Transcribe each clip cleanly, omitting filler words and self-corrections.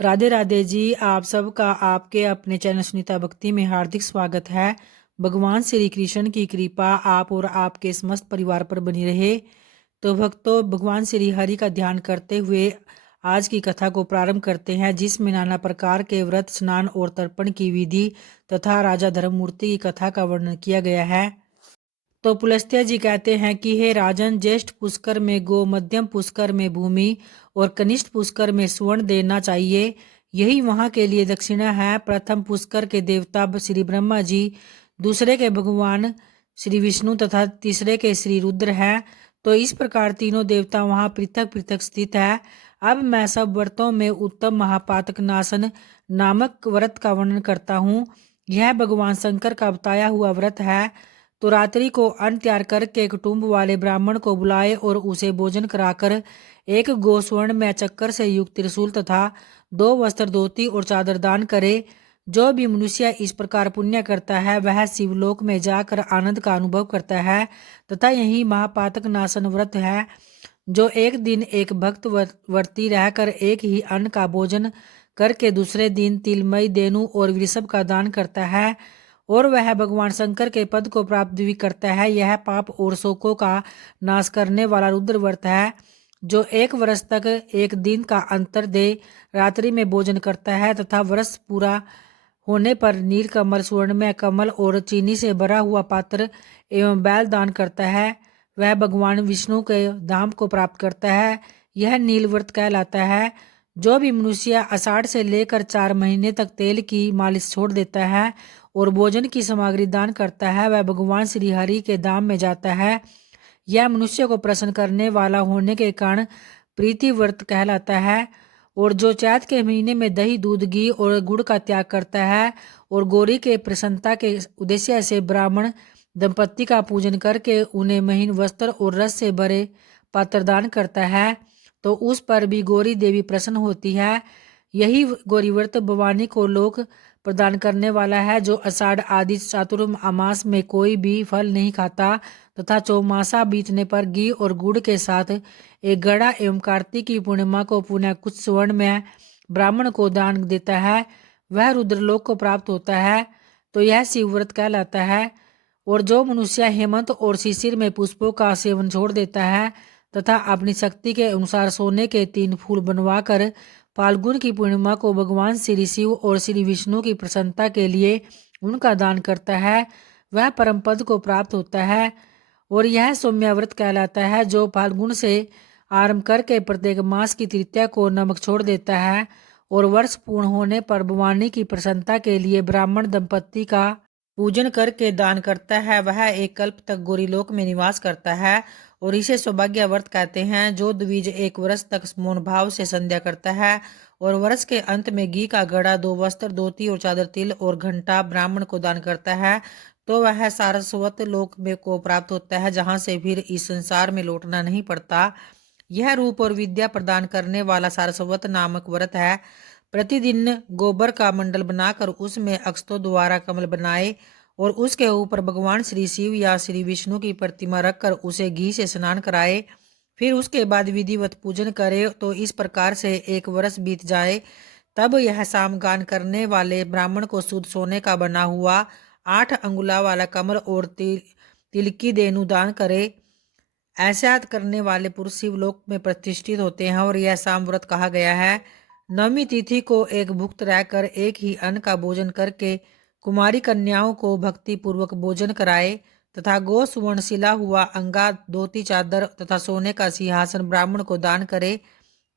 राधे राधे जी। आप सबका आपके अपने चैनल सुनीता भक्ति में हार्दिक स्वागत है। भगवान श्री कृष्ण की कृपा आप और आपके समस्त परिवार पर बनी रहे। तो भक्तों, भगवान श्री हरि का ध्यान करते हुए आज की कथा को प्रारंभ करते हैं, जिसमें नाना प्रकार के व्रत, स्नान और तर्पण की विधि तथा राजा धर्ममूर्ति की कथा का वर्णन किया गया है। तो पुलस्त्य जी कहते हैं कि हे राजन, ज्येष्ठ पुष्कर में गो, मध्यम पुष्कर में भूमि और कनिष्ठ पुष्कर में स्वर्ण देना चाहिए। यही वहां के लिए दक्षिणा है। प्रथम पुष्कर के देवता श्री ब्रह्मा जी, दूसरे के भगवान श्री विष्णु तथा तीसरे के श्री रुद्र हैं। तो इस प्रकार तीनों देवता वहां पृथक पृथक स्थित है। अब मैं सब व्रतों में उत्तम महापातक नाशन नामक व्रत का वर्णन करता हूँ। यह भगवान शंकर का बताया हुआ व्रत है। तो रात्रि को अन्न तैयार करके कुटुंब वाले ब्राह्मण को बुलाए और उसे भोजन कराकर एक गो स्वर्ण में चक्कर से युक्त त्रिशूल तथा 2 वस्त्र, धोती और चादर दान करे। जो भी मनुष्य इस प्रकार पुण्य करता है वह शिवलोक में जाकर आनंद का अनुभव करता है। तथा यही महापातक नाशन व्रत है। जो एक दिन एक भक्त व्रती रहकर एक ही अन्न का भोजन करके दूसरे दिन तिलमय, धेनु और वृषभ का दान करता है और वह भगवान शंकर के पद को प्राप्त भी करता है। यह पाप और शोकों का नाश करने वाला रुद्र व्रत है। जो 1 वर्ष तक एक दिन का अंतर दे रात्रि में भोजन करता है तथा वर्ष पूरा होने पर नीलकमल, स्वर्णमय कमल और चीनी से भरा हुआ पात्र एवं बैल दान करता है, वह भगवान विष्णु के धाम को प्राप्त करता है। यह नील व्रत कहलाता है। जो भी मनुष्य आषाढ़ से लेकर 4 महीने तक तेल की मालिश छोड़ देता है और भोजन की सामग्री दान करता है, वह भगवान श्री हरि के धाम में जाता है। यह मनुष्य को प्रसन्न करने वाला होने के कारण प्रीति व्रत कहलाता है। और जो चैत के महीने में दही, दूध, घी और गुड़ का त्याग करता है और गौरी के प्रसन्नता के उद्देश्य से ब्राह्मण दंपत्ति का पूजन करके उन्हें महीन वस्त्र और रस से भरे पात्र दान करता है, तो उस पर भी गौरी देवी प्रसन्न होती है। यही गौरी व्रत भवानी को लोक प्रदान करने वाला है। जो आषाढ़ आदि चातुर्मास में कोई भी फल नहीं खाता तथा चौमासा बीतने पर घी और गुड़ के साथ एक गड़ा एवं कार्तिक की पूर्णिमा को पुनः कुछ स्वर्ण में ब्राह्मण को दान देता है, वह रुद्रलोक को प्राप्त होता है। तो यह शिव व्रत कहलाता है। और जो मनुष्य हेमंत और शिशिर में पुष्पों का सेवन छोड़ देता है तथा अपनी शक्ति के अनुसार सोने के 3 फूल बनवाकर फाल्गुन की पूर्णिमा को भगवान श्री शिव और श्री विष्णु की प्रसन्नता के लिए उनका दान करता है, वह परम पद को प्राप्त होता है। और यह सौम्य व्रत कहलाता है। जो फाल्गुन से आरंभ करके प्रत्येक मास की तृतीया को नमक छोड़ देता है और वर्ष पूर्ण होने पर भवानी की प्रसन्नता के लिए ब्राह्मण दंपत्ति का पूजन करके दान करता है, वह एक कल्प तक गौरीलोक में निवास करता है और इसे सौभाग्य व्रत कहते हैं। जो द्विज 1 वर्ष तक मौन भाव से संध्या करता है और वर्ष के अंत में घी का घड़ा, 2 वस्त्र, धोती और चादर, तिल और घंटा ब्राह्मण को दान करता है, तो वह सारस्वत लोक में को प्राप्त होता है, जहाँ से फिर इस संसार में लौटना नहीं पड़ता। यह रूप और विद्या प्रदान करने वाला सारस्वत नामक व्रत है। प्रतिदिन गोबर का मंडल बनाकर उसमें अक्षतों द्वारा कमल बनाए और उसके ऊपर भगवान श्री शिव या श्री विष्णु की प्रतिमा रखकर उसे घी से स्नान कराए। फिर उसके बाद विधिवत पूजन करे। तो इस प्रकार से 1 वर्ष बीत जाए, तब यह सामगान करने वाले ब्राह्मण को शुद्ध सोने का बना हुआ 8 अंगुला वाला कमल और तिल की धेनु दान करे। ऐसा करने वाले पुरुष शिवलोक में प्रतिष्ठित होते हैं और यह साम व्रत कहा गया है। नवमी तिथि को एक भुक्त रहकर एक ही अन्न का भोजन करके कुमारी कन्याओं को भक्ति पूर्वक भोजन कराए तथा गो सुवर्ण सिला हुआ अंगा, धोती, चादर तथा सोने का सिंहासन ब्राह्मण को दान करे,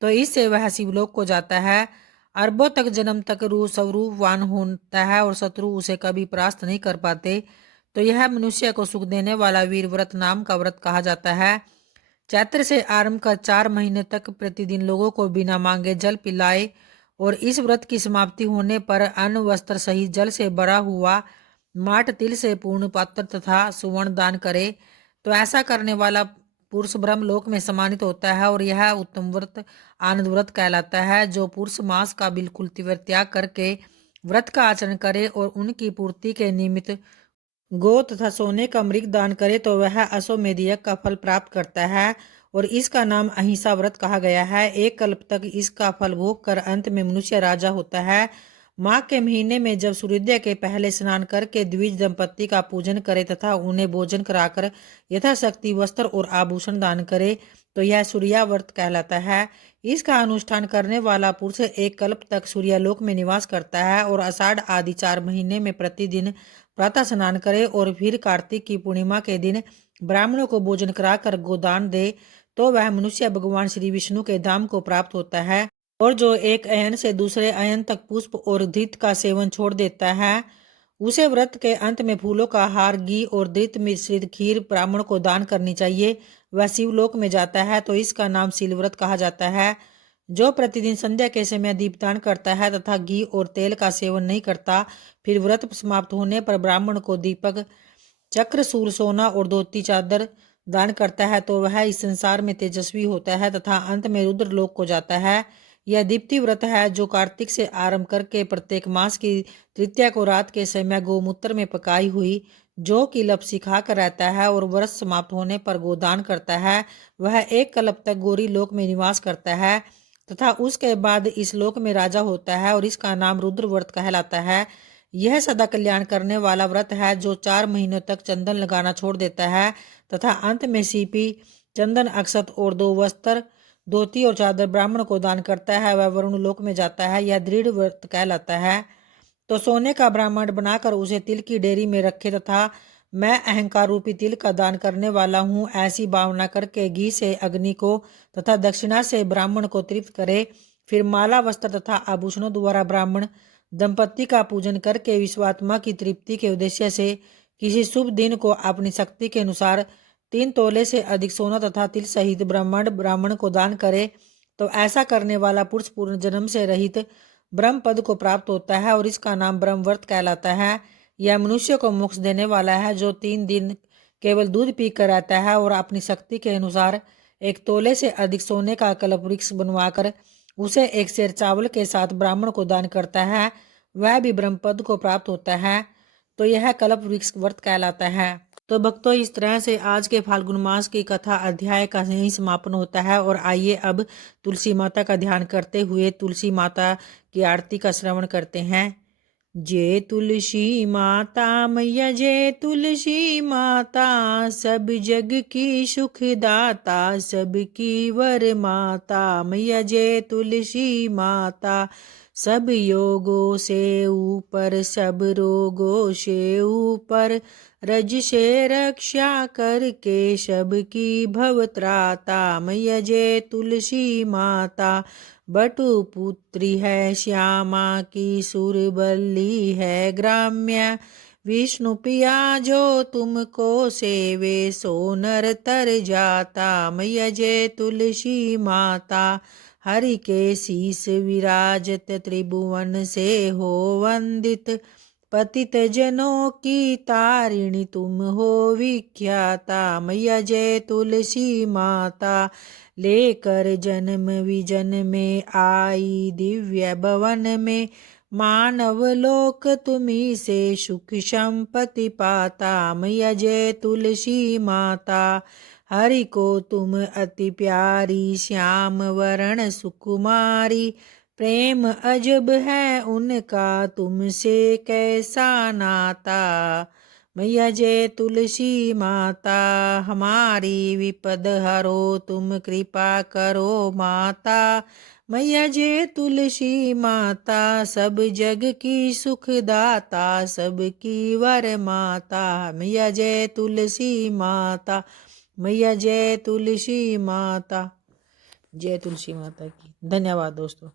तो इससे वह शिवलोक को जाता है। अरबों तक जन्म तक स्वरूपवान होता है और शत्रु उसे कभी परास्त नहीं कर पाते। तो यह मनुष्य को सुख देने वाला वीर व्रत नाम का व्रत कहा जाता है। चैत्र से आरंभ कर 4 महीने तक प्रतिदिन लोगों को बिना मांगे जल पिलाए और इस व्रत की समाप्ति होने पर अन्न, वस्त्र सहित जल से भरा हुआ माट, तिल से पूर्ण पात्र तथा सुवर्ण दान करे, तो ऐसा करने वाला पुरुष ब्रह्मलोक में सम्मानित होता है। और यह उत्तम व्रत आनंद व्रत कहलाता है। जो पुरुष मांस का बिल्कुल तीव्र त्याग करके व्रत का आचरण करे और उनकी पूर्ति के निमित्त गो तथा सोने का मृग दान करे, तो वह अश्वमेध यज्ञ का फल प्राप्त करता है और इसका नाम अहिंसा व्रत कहा गया है। एक कल्प तक इसका फल भोग कर अंत में मनुष्य राजा होता है। माघ के महीने में जब सूर्योदय के पहले स्नान करके द्विज दंपत्ति का पूजन करे तथा उन्हें भोजन कराकर यथाशक्ति वस्त्र और आभूषण दान करे तो यह सूर्या व्रत कहलाता है। इसका अनुष्ठान करने वाला पुरुष एक कल्प तक सूर्यालोक में निवास करता है और आषाढ़ आदि 4 महीने में प्रतिदिन प्रातः स्नान करे और फिर कार्तिक की पूर्णिमा के दिन ब्राह्मणों को भोजन कराकर गोदान दे तो वह मनुष्य भगवान श्री विष्णु के धाम को प्राप्त होता है। और जो एक अयन से दूसरे अयन तक पुष्प और घृत का सेवन छोड़ देता है उसे व्रत के अंत में फूलों का हार, घी और घृत मिश्रित खीर ब्राह्मण को दान करनी चाहिए। वह शिवलोक में जाता है तो इसका नाम शिलव्रत कहा जाता है। जो प्रतिदिन संध्या के समय दीपदान करता है तथा घी और तेल का सेवन नहीं करता, फिर व्रत समाप्त होने पर ब्राह्मण को दीपक, चक्र, सूल, सोना और धोती चादर दान करता है तो वह इस संसार में तेजस्वी होता है तथा अंत में रुद्र लोक को जाता है। यह दीप्ति व्रत है जो कार्तिक से आरंभ करके प्रत्येक मास की तृतीया को रात के समय गोमूत्र में पकाई हुई जौ की लपसी खाकर रहता है और वर्ष समाप्त होने पर गोदान करता है। वह एक कल्प तक गौरी लोक में निवास करता है तथा उसके बाद इस लोक में राजा होता है और इसका नाम रुद्र व्रत कहलाता है। यह सदा कल्याण करने वाला व्रत है जो 4 महीनों तक चंदन लगाना छोड़ देता है तथा अंत में सीपी, चंदन, अक्षत और 2 वस्त्र, धोती और चादर ब्राह्मण को दान करता है वह वरुण लोक में जाता है। यह दृढ़ व्रत कहलाता है। तो सोने का ब्राह्मण बनाकर उसे तिल की डेरी में रखे तथा मैं अहंकार रूपी तिल का दान करने वाला हूँ ऐसी भावना करके घी से अग्नि को तथा दक्षिणा से ब्राह्मण को तृप्त करे। फिर माला, वस्त्र तथा आभूषणों द्वारा ब्राह्मण दंपत्ति का पूजन करके विश्वात्मा की तृप्ति के उद्देश्य से किसी शुभ दिन को अपनी शक्ति के अनुसार 3 तोले से अधिक सोना तथा तिल सहित ब्राह्मण को दान करे तो ऐसा करने वाला पुरुष पूर्ण जन्म से रहित ब्रह्म पद को प्राप्त होता है और इसका नाम ब्रह्मव्रत कहलाता है। यह मनुष्य को मोक्ष देने वाला है जो 3 दिन केवल दूध पीकर रहता है और अपनी शक्ति के अनुसार 1 तोले से अधिक सोने का कल्प वृक्ष बनवाकर उसे 1 सेर चावल के साथ ब्राह्मण को दान करता है वह भी ब्रह्मपद को प्राप्त होता है। तो यह कल्प वृक्ष व्रत कहलाता है। तो भक्तों, इस तरह से आज के फाल्गुन मास की कथा अध्याय का यही समापन होता है। और आइए अब तुलसी माता का ध्यान करते हुए तुलसी माता की आरती का श्रवण करते हैं। जय तुलसी माता मैया, जय तुलसी माता, सब जग की सुखदाता, सबकी वर माता मैया। जय तुलसी माता, सब योगों से ऊपर, सब रोगों से ऊपर, रज से रक्षा करके सबकी भवत्राता मैया। जय तुलसी माता, बटु पुत्री है श्यामा की, सुरबल्ली है ग्राम्य, विष्णु पिया जो तुमको सेवे, सो नर तर जाता मैया। जय तुलसी माता, हरि के शीस विराजत, त्रिभुवन से हो वंदित, पतित जनों की तारिणी तुम हो विख्याता मैया। जय तुलसी माता, लेकर जन्म विजन में आई, दिव्य भवन में मानव लोक तुम्ही से सुख संपत्ति पाता मैया। जय तुलसी माता, हरि को तुम अति प्यारी, श्याम वरण सुकुमारी, प्रेम अजब है उनका तुमसे कैसा नाता मैया। जय तुलसी माता, हमारी विपद हरो तुम कृपा करो माता मैया। जय तुलसी माता, सब जग की सुखदाता, सबकी वर माता मैया। जय तुलसी माता मैया। जय तुलसी माता। जय तुलसी माता की। धन्यवाद दोस्तों।